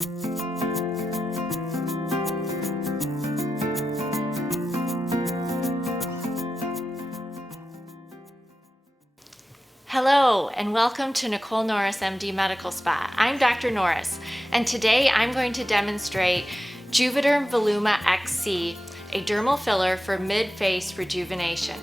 Hello and welcome to Nicole Norris MD Medical Spa. I'm Dr. Norris and today I'm going to demonstrate Juvederm Voluma XC, a dermal filler for mid-face rejuvenation.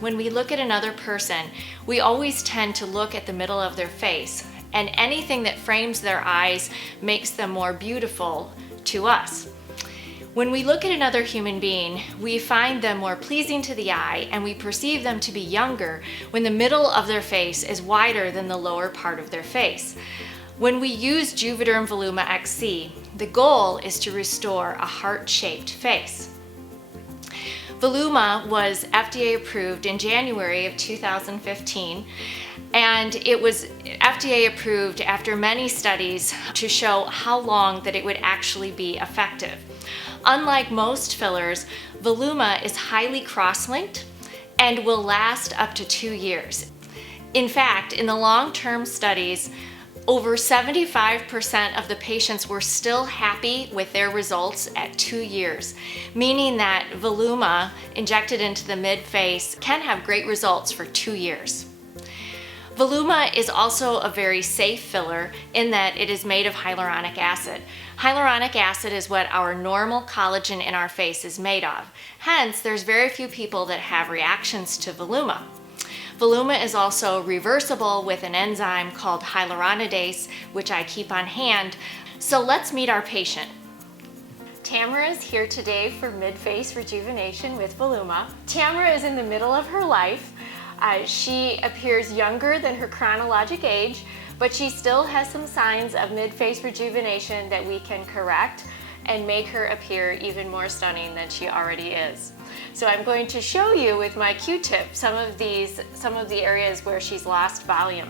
When we look at another person, we always tend to look at the middle of their face, and anything that frames their eyes makes them more beautiful to us. When we look at another human being, we find them more pleasing to the eye and we perceive them to be younger when the middle of their face is wider than the lower part of their face. When we use Juvederm Voluma XC, the goal is to restore a heart-shaped face. Voluma was FDA approved in January of 2015, and it was FDA approved after many studies to show how long that it would actually be effective. Unlike most fillers, Voluma is highly cross-linked and will last up to 2 years. In fact, in the long-term studies, over 75% of the patients were still happy with their results at 2 years, meaning that Voluma injected into the mid-face can have great results for 2 years. Voluma is also a very safe filler in that it is made of hyaluronic acid. Hyaluronic acid is what our normal collagen in our face is made of. Hence, there's very few people that have reactions to Voluma. Voluma is also reversible with an enzyme called hyaluronidase, which I keep on hand. So let's meet our patient. Tamara is here today for mid-face rejuvenation with Voluma. Tamara is in the middle of her life. She appears younger than her chronologic age, but she still has some signs of mid-face rejuvenation that we can correct and make her appear even more stunning than she already is. So I'm going to show you with my Q-tip some of the areas where she's lost volume.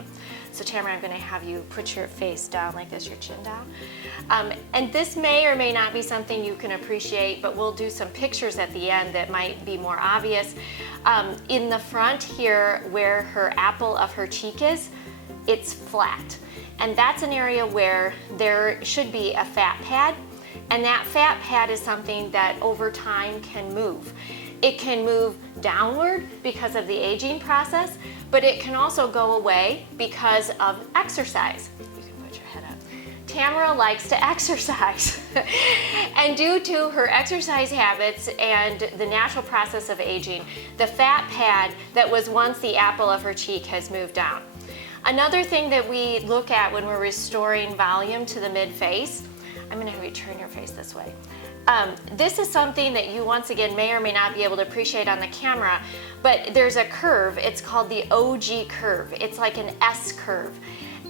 So Tamara, I'm going to have you put your face down like this, your chin down. And this may or may not be something you can appreciate, but we'll do some pictures at the end that might be more obvious. In the front here, where her apple of her cheek is, it's flat. And that's an area where there should be a fat pad. And that fat pad is something that over time can move. It can move downward because of the aging process, but it can also go away because of exercise. You can put your head up. Tamara likes to exercise. And due to her exercise habits and the natural process of aging, the fat pad that was once the apple of her cheek has moved down. Another thing that we look at when we're restoring volume to the mid-face, I'm going to have you turn your face this way. This is something that you once again may or may not be able to appreciate on the camera, but there's a curve. It's called the OG curve. It's like an S curve.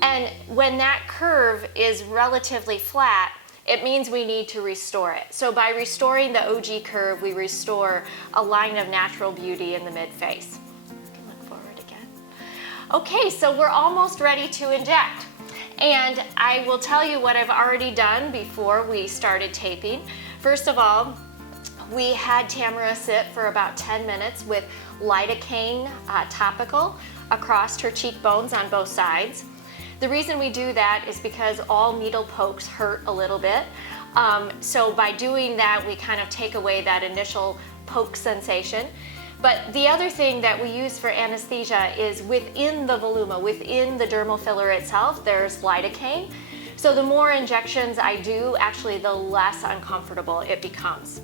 And when that curve is relatively flat, it means we need to restore it. So by restoring the OG curve, we restore a line of natural beauty in the mid-face. You can look forward again. Okay, so we're almost ready to inject. And I will tell you what I've already done before we started taping. First of all, we had Tamara sit for about 10 minutes with lidocaine topical across her cheekbones on both sides. The reason we do that is because all needle pokes hurt a little bit. So by doing that, we kind of take away that initial poke sensation. But the other thing that we use for anesthesia is within the Voluma, within the dermal filler itself, there's lidocaine. So the more injections I do, actually the less uncomfortable it becomes.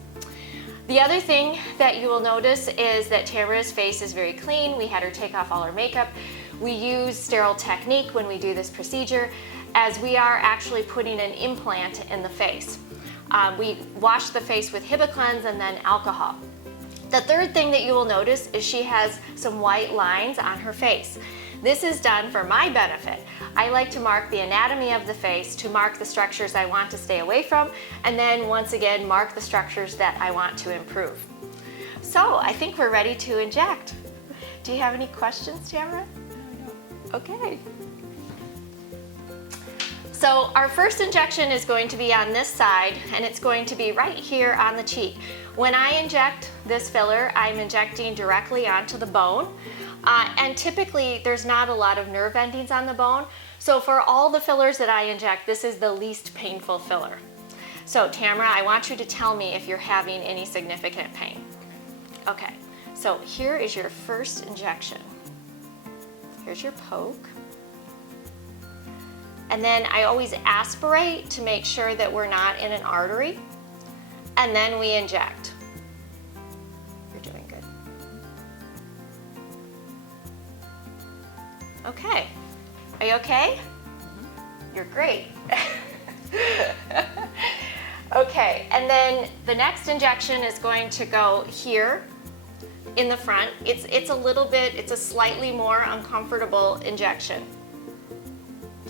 The other thing that you will notice is that Tamara's face is very clean. We had her take off all her makeup. We use sterile technique when we do this procedure, as we are actually putting an implant in the face. We wash the face with Hibiclens and then alcohol. The third thing that you will notice is she has some white lines on her face. This is done for my benefit. I like to mark the anatomy of the face to mark the structures I want to stay away from, and then once again mark the structures that I want to improve. So I think we're ready to inject. Do you have any questions, Tamara? No. Okay. So our first injection is going to be on this side, and it's going to be right here on the cheek. When I inject this filler, I'm injecting directly onto the bone. And typically there's not a lot of nerve endings on the bone. So for all the fillers that I inject, this is the least painful filler. So Tamara, I want you to tell me if you're having any significant pain. Okay, so here is your first injection. Here's your poke. And then I always aspirate to make sure that we're not in an artery. And then we inject. You're doing good. Okay. Are you okay? Mm-hmm. You're great. Okay, and then the next injection is going to go here in the front. It's a slightly more uncomfortable injection.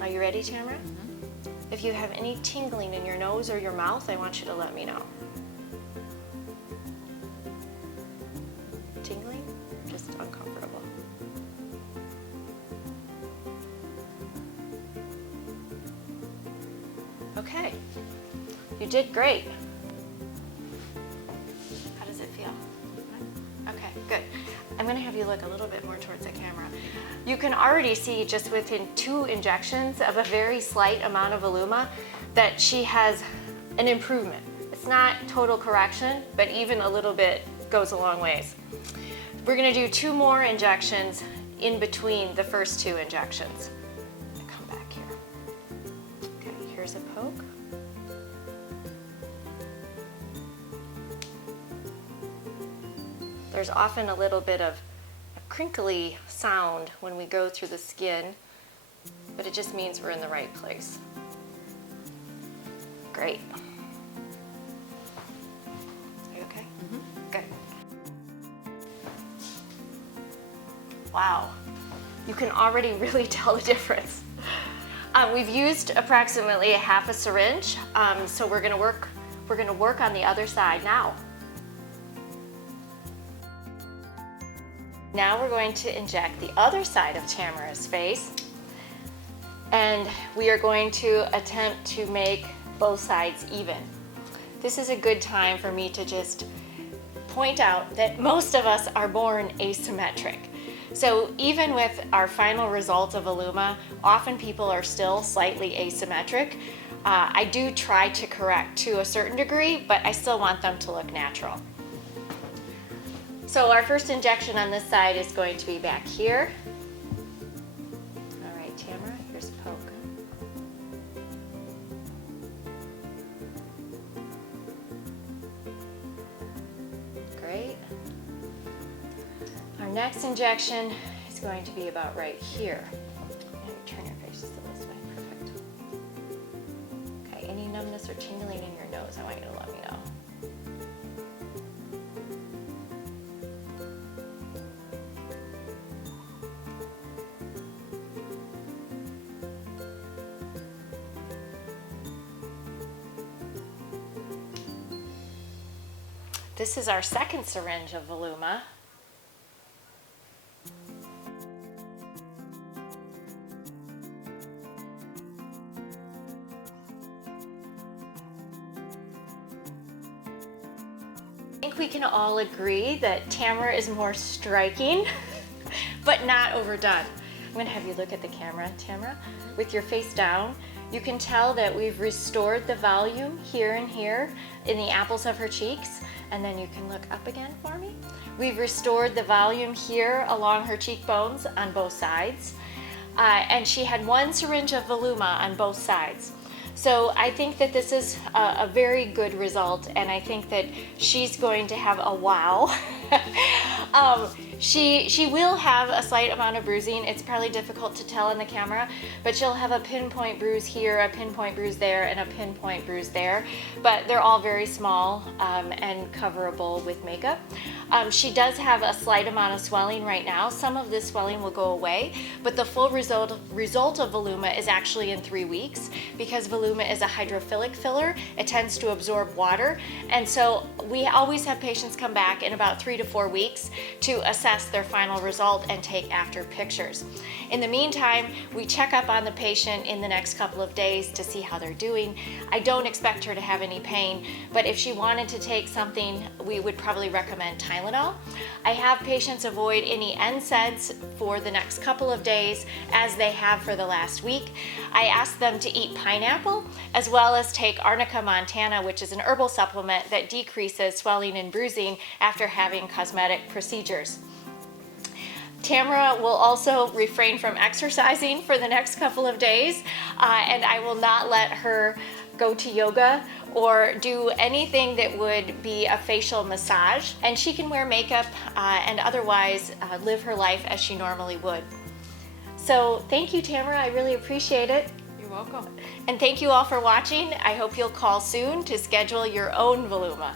Are you ready, Tamara? Mm-hmm. If you have any tingling in your nose or your mouth, I want you to let me know. Tingling? Just uncomfortable. Okay, you did great. How does it feel? Okay, good. I'm gonna have you look a little bit more towards the camera. You can already see just within 2 injections of a very slight amount of Voluma that she has an improvement. It's not total correction, but even a little bit goes a long ways. We're gonna do 2 more injections in between the first 2 injections. Come back here. Okay, here's a poke. There's often a little bit of a crinkly sound when we go through the skin, but it just means we're in the right place. Great. Are you okay? Mm-hmm. Good. Wow. You can already really tell the difference. We've used approximately a half a syringe, so we're gonna work on the other side now. Now we're going to inject the other side of Tamara's face, and we are going to attempt to make both sides even. This is a good time for me to just point out that most of us are born asymmetric. So even with our final result of Voluma, often people are still slightly asymmetric. I do try to correct to a certain degree, but I still want them to look natural. So our first injection on this side is going to be back here. All right, Tamara, here's a poke. Great. Our next injection is going to be about right here. And turn your face just this way, perfect. Okay, any numbness or tingling in your nose, I want you to let me know. This is our second syringe of Voluma. I think we can all agree that Tamara is more striking, but not overdone. I'm gonna have you look at the camera, Tamara. With your face down, you can tell that we've restored the volume here and here in the apples of her cheeks. And then you can look up again for me. We've restored the volume here along her cheekbones on both sides. And she had 1 syringe of Voluma on both sides. So I think that this is a very good result, and I think that she's going to have a wow. She will have a slight amount of bruising. It's probably difficult to tell on the camera, but she'll have a pinpoint bruise here, a pinpoint bruise there, and a pinpoint bruise there. But they're all very small and coverable with makeup. She does have a slight amount of swelling right now. Some of this swelling will go away, but the full result of Voluma is actually in 3 weeks, because Voluma is a hydrophilic filler. It tends to absorb water, and so we always have patients come back in about 3 to to 4 weeks to assess their final result and take after pictures. In the meantime, we check up on the patient in the next couple of days to see how they're doing. I don't expect her to have any pain, but if she wanted to take something, we would probably recommend Tylenol. I have patients avoid any NSAIDs for the next couple of days as they have for the last week. I ask them to eat pineapple as well as take Arnica montana, which is an herbal supplement that decreases swelling and bruising after having cosmetic procedures. Tamara will also refrain from exercising for the next couple of days, and I will not let her go to yoga or do anything that would be a facial massage, and she can wear makeup and otherwise live her life as she normally would. So thank you, Tamara, I really appreciate it. You're welcome. And thank you all for watching. I hope you'll call soon to schedule your own Voluma.